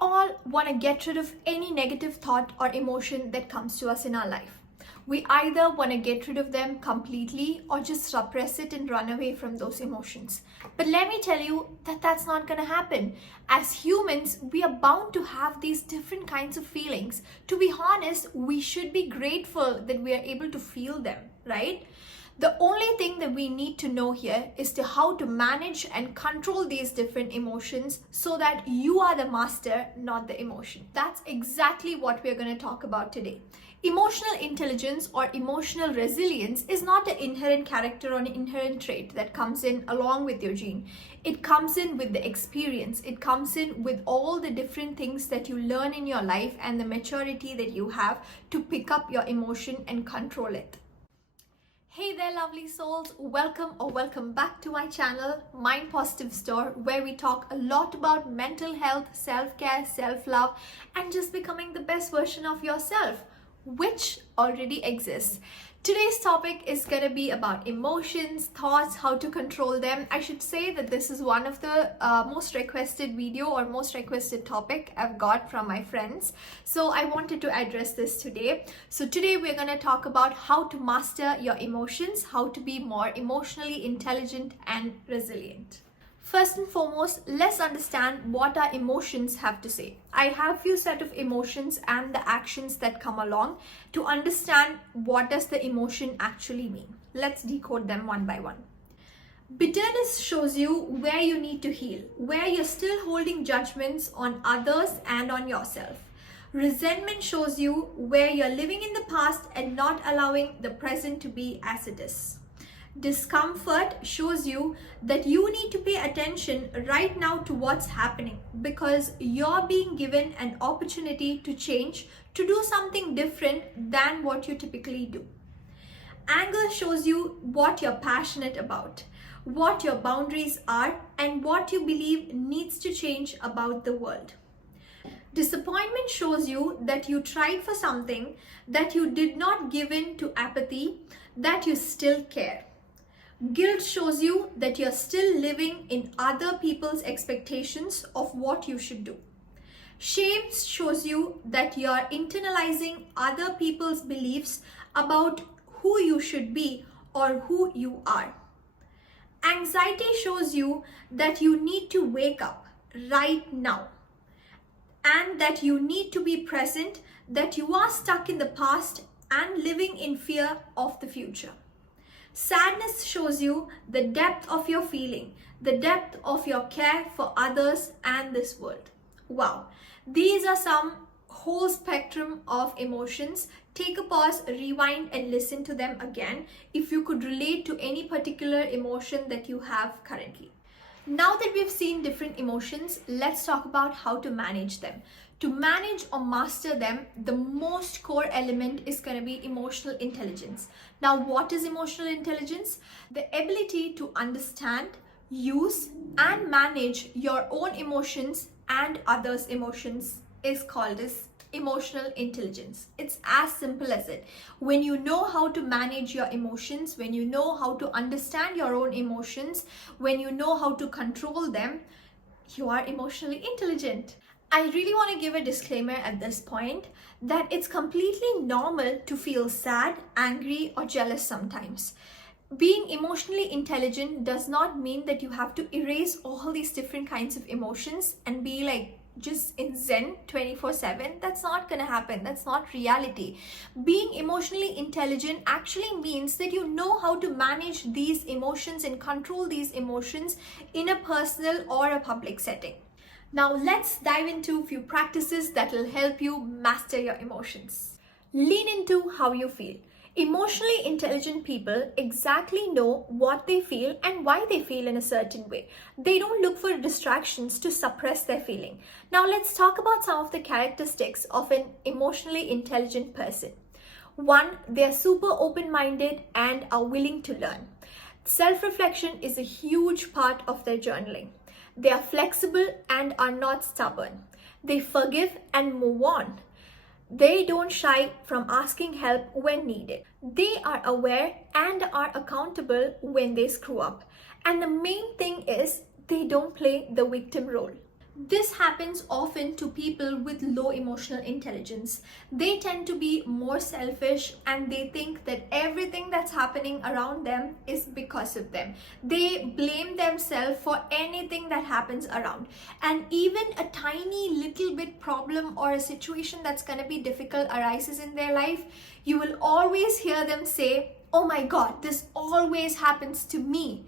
all want to get rid of any negative thought or emotion that comes to us in our life. We either want to get rid of them completely or just suppress it and run away from those emotions. But let me tell you that that's not going to happen. As humans, we are bound to have these different kinds of feelings. To be honest, we should be grateful that we are able to feel them, right? The only thing that we need to know here is how to manage and control these different emotions so that you are the master, not the emotion. That's exactly what we're going to talk about today. Emotional intelligence or emotional resilience is not an inherent character or an inherent trait that comes in along with your gene. It comes in with the experience. It comes in with all the different things that you learn in your life and the maturity that you have to pick up your emotion and control it. Hey there, lovely souls. Welcome back to my channel, Mind Positive Store, where we talk a lot about mental health, self-care, self-love, and just becoming the best version of yourself, which already exists. Today's topic is going to be about emotions, thoughts, how to control them. I should say that this is one of the most requested video or most requested topic I've got from my friends. So I wanted to address this today. So today we're going to talk about how to master your emotions, how to be more emotionally intelligent and resilient. First and foremost, let's understand what our emotions have to say. I have a few set of emotions and the actions that come along to understand what does the emotion actually mean. Let's decode them one by one. Bitterness shows you where you need to heal, where you're still holding judgments on others and on yourself. Resentment shows you where you're living in the past and not allowing the present to be as it is. Discomfort shows you that you need to pay attention right now to what's happening because you're being given an opportunity to change, to do something different than what you typically do. Anger shows you what you're passionate about, what your boundaries are, and what you believe needs to change about the world. Disappointment shows you that you tried for something, that you did not give in to apathy, that you still care. Guilt shows you that you're still living in other people's expectations of what you should do. Shame shows you that you're internalizing other people's beliefs about who you should be or who you are. Anxiety shows you that you need to wake up right now and that you need to be present, that you are stuck in the past and living in fear of the future. Sadness shows you the depth of your feeling, the depth of your care for others and this world. Wow, these are some whole spectrum of emotions. Take a pause, rewind and listen to them again if you could relate to any particular emotion that you have currently. Now that we've seen different emotions, let's talk about how to manage them. To manage or master them, the most core element is going to be emotional intelligence. Now, what is emotional intelligence? The ability to understand, use, and manage your own emotions and others' emotions is called as emotional intelligence. It's as simple as it. When you know how to manage your emotions, when you know how to understand your own emotions, when you know how to control them, you are emotionally intelligent. I really want to give a disclaimer at this point that it's completely normal to feel sad, angry, or jealous sometimes. Being emotionally intelligent does not mean that you have to erase all these different kinds of emotions and be like just in Zen 24/7. That's not gonna happen. That's not reality. Being emotionally intelligent actually means that you know how to manage these emotions and control these emotions in a personal or a public setting. Now let's dive into a few practices that will help you master your emotions. Lean into how you feel. Emotionally intelligent people exactly know what they feel and why they feel in a certain way. They don't look for distractions to suppress their feeling. Now let's talk about some of the characteristics of an emotionally intelligent person. One, they're super open-minded and are willing to learn. Self-reflection is a huge part of their journaling. They are flexible and are not stubborn. They forgive and move on. They don't shy from asking help when needed. They are aware and are accountable when they screw up. And the main thing is they don't play the victim role. This happens often to people with low emotional intelligence. They tend to be more selfish and they think that everything that's happening around them is because of them. They blame themselves for anything that happens around. And even a tiny little bit problem or a situation that's going to be difficult arises in their life, you will always hear them say, "Oh my God, this always happens to me."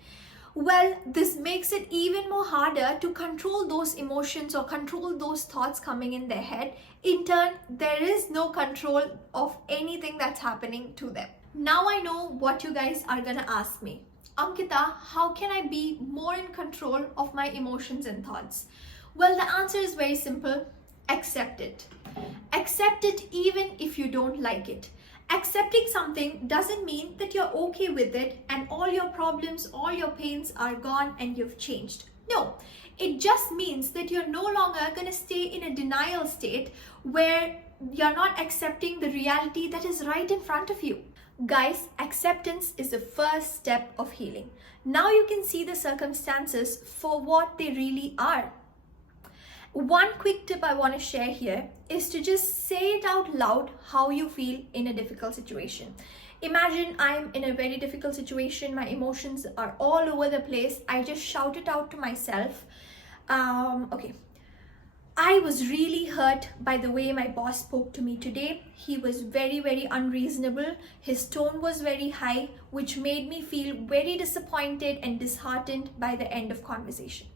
Well, this makes it even more harder to control those emotions or control those thoughts coming in their head. In turn, there is no control of anything that's happening to them. Now I know what you guys are gonna ask me. Ankita, how can I be more in control of my emotions and thoughts? Well, the answer is very simple. Accept it. Accept it even if you don't like it. Accepting something doesn't mean that you're okay with it and all your problems, all your pains are gone and you've changed. No, it just means that you're no longer going to stay in a denial state where you're not accepting the reality that is right in front of you. Guys, acceptance is the first step of healing. Now you can see the circumstances for what they really are. One quick tip I want to share here is to just say it out loud how you feel in a difficult situation. Imagine I'm in a very difficult situation, my emotions are all over the place. I just shout it out to myself. Okay. I was really hurt by the way my boss spoke to me today. He was very, very unreasonable. His tone was very high, which made me feel very disappointed and disheartened by the end of conversation.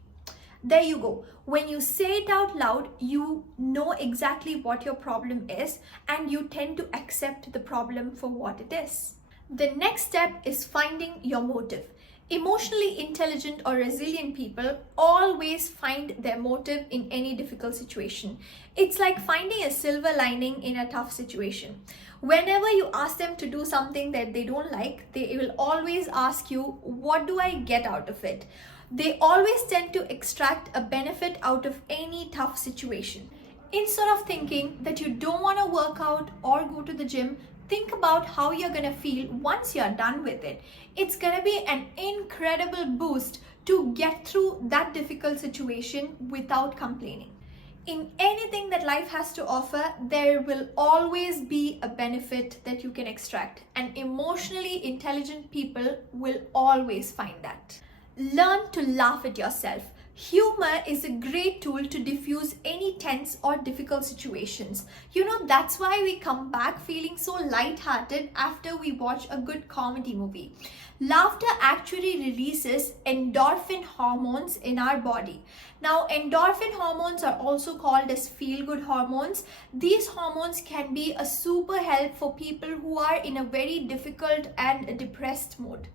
There you go. When you say it out loud, you know exactly what your problem is and you tend to accept the problem for what it is. The next step is finding your motive. Emotionally intelligent or resilient people always find their motive in any difficult situation. It's like finding a silver lining in a tough situation. Whenever you ask them to do something that they don't like, they will always ask you, "What do I get out of it?" They always tend to extract a benefit out of any tough situation. Instead of thinking that you don't want to work out or go to the gym, think about how you're going to feel once you're done with it. It's going to be an incredible boost to get through that difficult situation without complaining. In anything that life has to offer, there will always be a benefit that you can extract, and emotionally intelligent people will always find that. Learn to laugh at yourself. Humor is a great tool to diffuse any tense or difficult situations. That's why we come back feeling so lighthearted after we watch a good comedy movie. Laughter actually releases endorphin hormones in our body. Now, endorphin hormones are also called as feel-good hormones. These hormones can be a super help for people who are in a very difficult and depressed mood.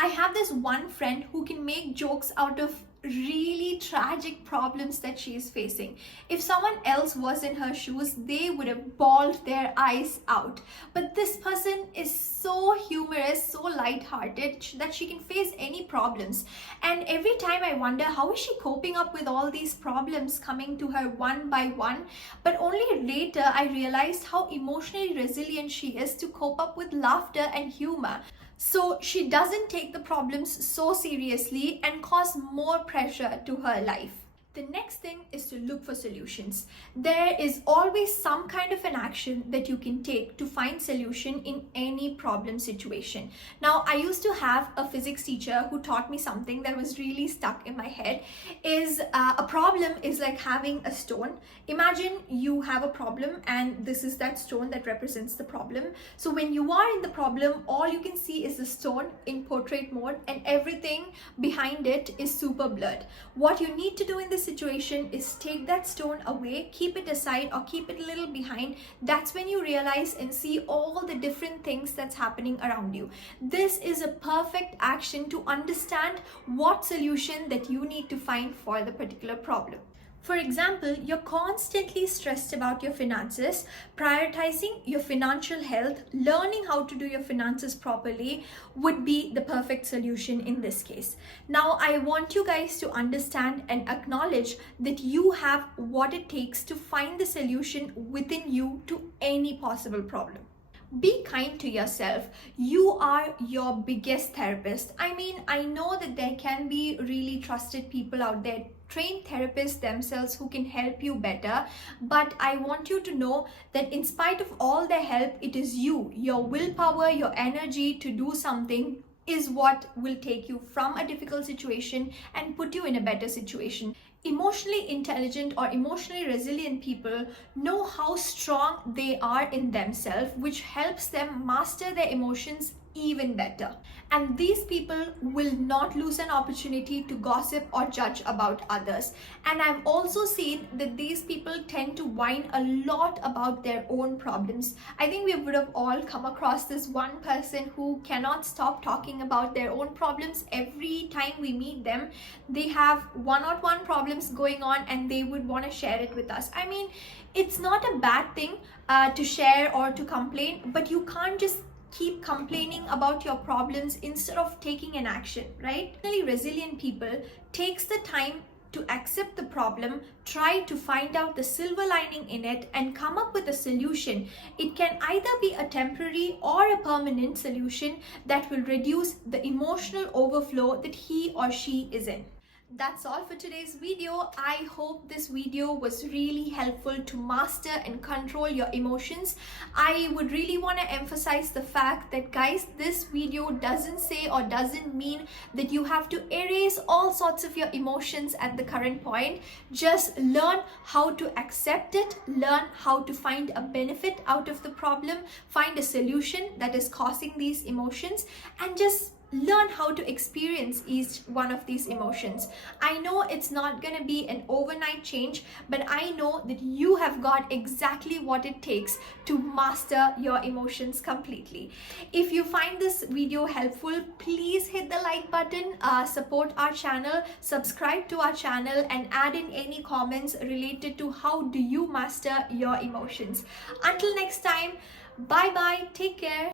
I have this one friend who can make jokes out of really tragic problems that she is facing. If someone else was in her shoes, they would have bawled their eyes out. But this person is so humorous, so lighthearted that she can face any problems. And every time I wonder, how is she coping up with all these problems coming to her one by one? But only later I realized how emotionally resilient she is to cope up with laughter and humor. So she doesn't take the problems so seriously and cause more pressure to her life. The next thing is to look for solutions. There is always some kind of an action that you can take to find solution in any problem situation. Now, I used to have a physics teacher who taught me something that was really stuck in my head. A problem is like having a stone. Imagine you have a problem and this is that stone that represents the problem. So when you are in the problem, all you can see is the stone in portrait mode and everything behind it is super blurred. What you need to do in this situation is take that stone away, keep it aside or keep it a little behind. That's when you realize and see all the different things that's happening around you. This is a perfect action to understand what solution that you need to find for the particular problem. For example, you're constantly stressed about your finances. Prioritizing your financial health, learning how to do your finances properly would be the perfect solution in this case. Now, I want you guys to understand and acknowledge that you have what it takes to find the solution within you to any possible problem. Be kind to yourself. You are your biggest therapist. I know that there can be really trusted people out there trained therapists themselves who can help you better. But I want you to know that in spite of all their help, it is you, your willpower, your energy to do something is what will take you from a difficult situation and put you in a better situation. Emotionally intelligent or emotionally resilient people know how strong they are in themselves, which helps them master their emotions even better. And these people will not lose an opportunity to gossip or judge about others. And I've also seen that these people tend to whine a lot about their own problems. I think we would have all come across this one person who cannot stop talking about their own problems. Every time we meet them, they have one-on-one problems going on and they would want to share it with us. I mean, it's not a bad thing to share or to complain, but you can't just keep complaining about your problems instead of taking an action, right? Really resilient people takes the time to accept the problem, try to find out the silver lining in it, and come up with a solution. It can either be a temporary or a permanent solution that will reduce the emotional overflow that he or she is in. That's all for today's video. I hope this video was really helpful to master and control your emotions. I would really want to emphasize the fact that, guys, this video doesn't say or doesn't mean that you have to erase all sorts of your emotions at the current point. Just learn how to accept it, learn how to find a benefit out of the problem, find a solution that is causing these emotions, and just learn how to experience each one of these emotions. I know it's not going to be an overnight change, but I know that you have got exactly what it takes to master your emotions completely. If you find this video helpful, please hit the like button, support our channel, subscribe to our channel, and add in any comments related to how do you master your emotions. Until next time, bye bye, take care.